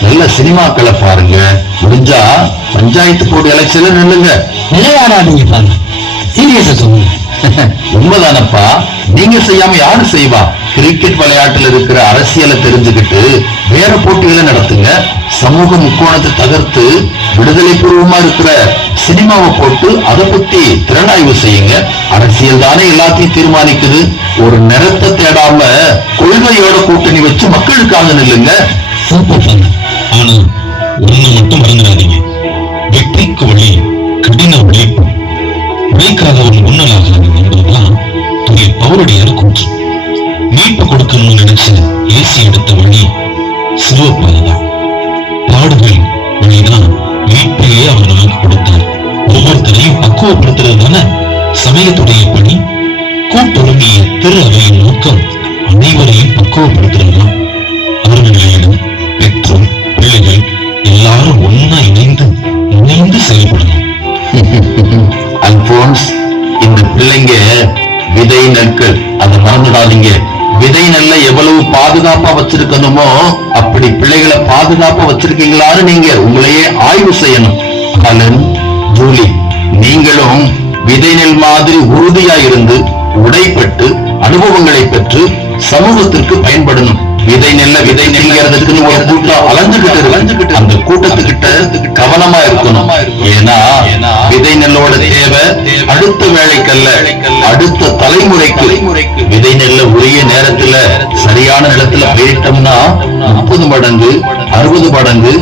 நல்ல சினிமாக்களை பாருங்க, முடிஞ்சா பஞ்சாயத்து போர்டு எலெக்ஷன்ல நில்லுங்க. விளையாடாதீங்க பாருங்க, சீரியஸா சொல்லுங்க. உண்மைதானப்பா, நீங்க செய்யாம யாரு செய்வா? கிரிக்கெட் விளையாட்டுல இருக்கிற அரசியலை தெரிஞ்சுக்கிட்டு வேற போட்டிகளை நடத்துங்க. சமூக முக்கோணத்தை தகர்த்து விடுதலை பூர்வமா இருக்கிற சினிமாவை போட்டு அதை பத்தி திறனாய்வு செய்யுங்க. அரசியல் தானே எல்லாத்தையும் தீர்மானிக்குது. ஒரு நிறத்தை தேடாம கொள்கையோட கூட்டணி வச்சு மக்களுக்காக நில்லுங்க. சூப்பர் பண்ண. ஆனா ஒண்ணு மட்டும் மறந்துடாதீங்க, வெற்றிக்கு வழி கடின உழைப்பு. உழைக்காத ஒரு முன்னலாக என்பதுதான் பவுரடியார கூற்று. மீட்பு கொடுக்கணும்னு நினைச்ச ஏசி எடுத்த வழி சிலுவப்பாதுதான். பாடுகள் வழிதான் மீட்பையே அவர் நமக்கு கொடுத்தார். ஒவ்வொருத்தரையும் பக்குவப்படுத்துறது தானே சமயத்துடைய பணி. கூட்டொழுங்கிய திரு அவையின் நோக்கம் அனைவரையும் பக்குவப்படுத்துறதுதான். அவர்களிடம் பெற்றோர் பிள்ளைகள் எல்லாரும் ஒன்னா இணைந்து செயல்படணும். அல்போன்ஸ், இந்த பிள்ளைங்க விதை நெற்கள், அதை மறந்துடாதீங்க. விதை நெல்ல எவ்வளவு பாதுகாப்பா வச்சிருக்கணுமோ அப்படி பிள்ளைகளை பாதுகாப்பா வச்சிருக்கீங்களான்னு நீங்க உங்களையே ஆய்வு செய்யணும். அலன், ஜூலி, நீங்களும் விதை நெல் மாதிரி உறுதியா இருந்து உடைப்பட்டு அனுபவங்களை பெற்று சமூகத்திற்கு பயன்படணும். விதை நெல்லுங்கிறதுக்கு ஒரு கூட்டம் அலைஞ்சுகிட்டு அந்த கூட்டத்துக்கிட்ட கவனமா இருக்கணும். ஏன்னா விதை நெல்லோட தேவை அடுத்த வேலைக்கல்ல, அடுத்த தலைமுறைக்கு. விதை நெல்ல உரிய நேரத்துல சரியான நிலத்துல பயிரிட்டோம்னா 30 மடங்கு 60 மடங்கு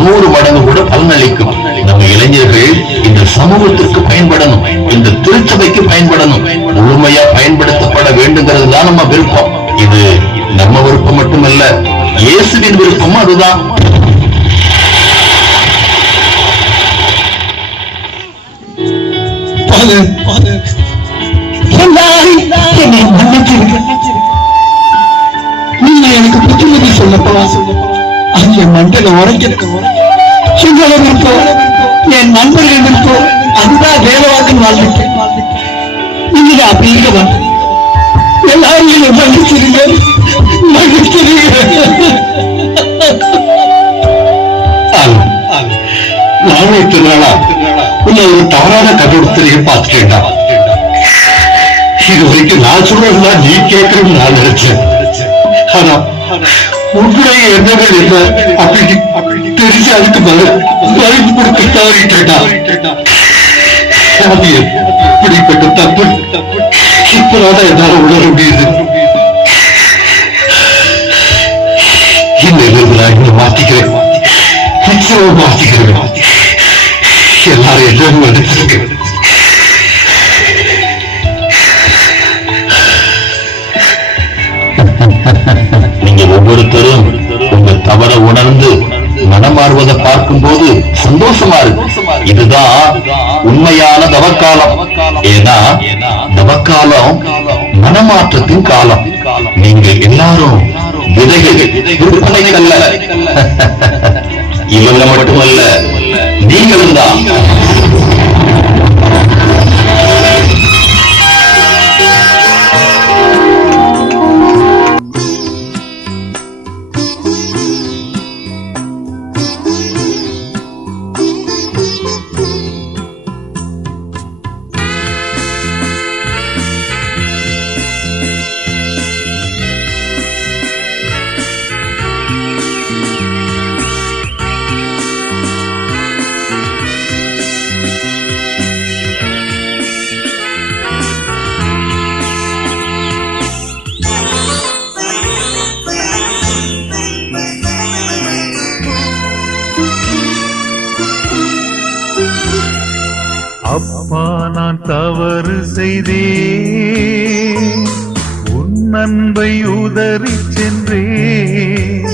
100 மடங்கு கூட பலனளிக்கும். நம்ம இளைஞர்கள் இந்த சமூகத்திற்கு பயன்படணும், இந்த திருச்சபைக்கு பயன்படணும், முழுமையா பயன்படுத்தப்பட வேண்டுங்கிறது தான் நம்ம விருப்பம். இது நம்ம விருப்பம் மட்டுமல்ல, இயேசுவின் விருப்பம் அதுதான். நீங்க எனக்கு புத்திமதி சொல்லப்பா, அந்த மண்டல உரைக்க எங்களை விருப்பம், என் நண்பர்கள் விருப்பம், அதுதான் வேதவாக்குன்னு வாழ்ந்துட்டேன். நீங்க அப்படி இருக்க மாட்டேன். எல்லாரும் மன்னிச்சிருங்க, மன்னிச்சிருங்க. நானும் இத்தனை நாளா உன்னை ஒரு தவறான கண்ணோட்டத்திலேயே பார்த்துட்டேன்டா. இது வரைக்கும் நான் சொல்றதுதான் நீ கேட்கணும்னு நான் நினைச்சேன். ஆனா உன்னுடைய எண்ணங்கள் என்ன அப்படி தெரிஞ்சு அதுக்கு மருந்து கொடுத்து தவறிட்டேன்டா. அது எப்படிப்பட்ட தப்பு இப்பதான் என்னால உணர முடியுது. இன்னும் மாத்திக்கிறேன், நிச்சயமா மாத்திக்கிறேன். எல்லாரும் எல்லாரும் எடுத்திருக்கேன். நீங்க ஒவ்வொருத்தரும் உங்க தவற உணர்ந்து மனமாறுவதை பார்க்கும் போது சந்தோஷமா இருக்கு. இதுதான் உண்மையான தவக்காலம். ஏன்னா தவக்காலம் மனமாற்றத்தின் காலம். நீங்க எல்லாரும் விதைகள், விற்பனைக்கல்ல. இவங்க மட்டுமல்ல, நீங்களும் தான். அப்பா நான் தவறு செய்தேன், உன் அன்பை உதறி சென்றேன்.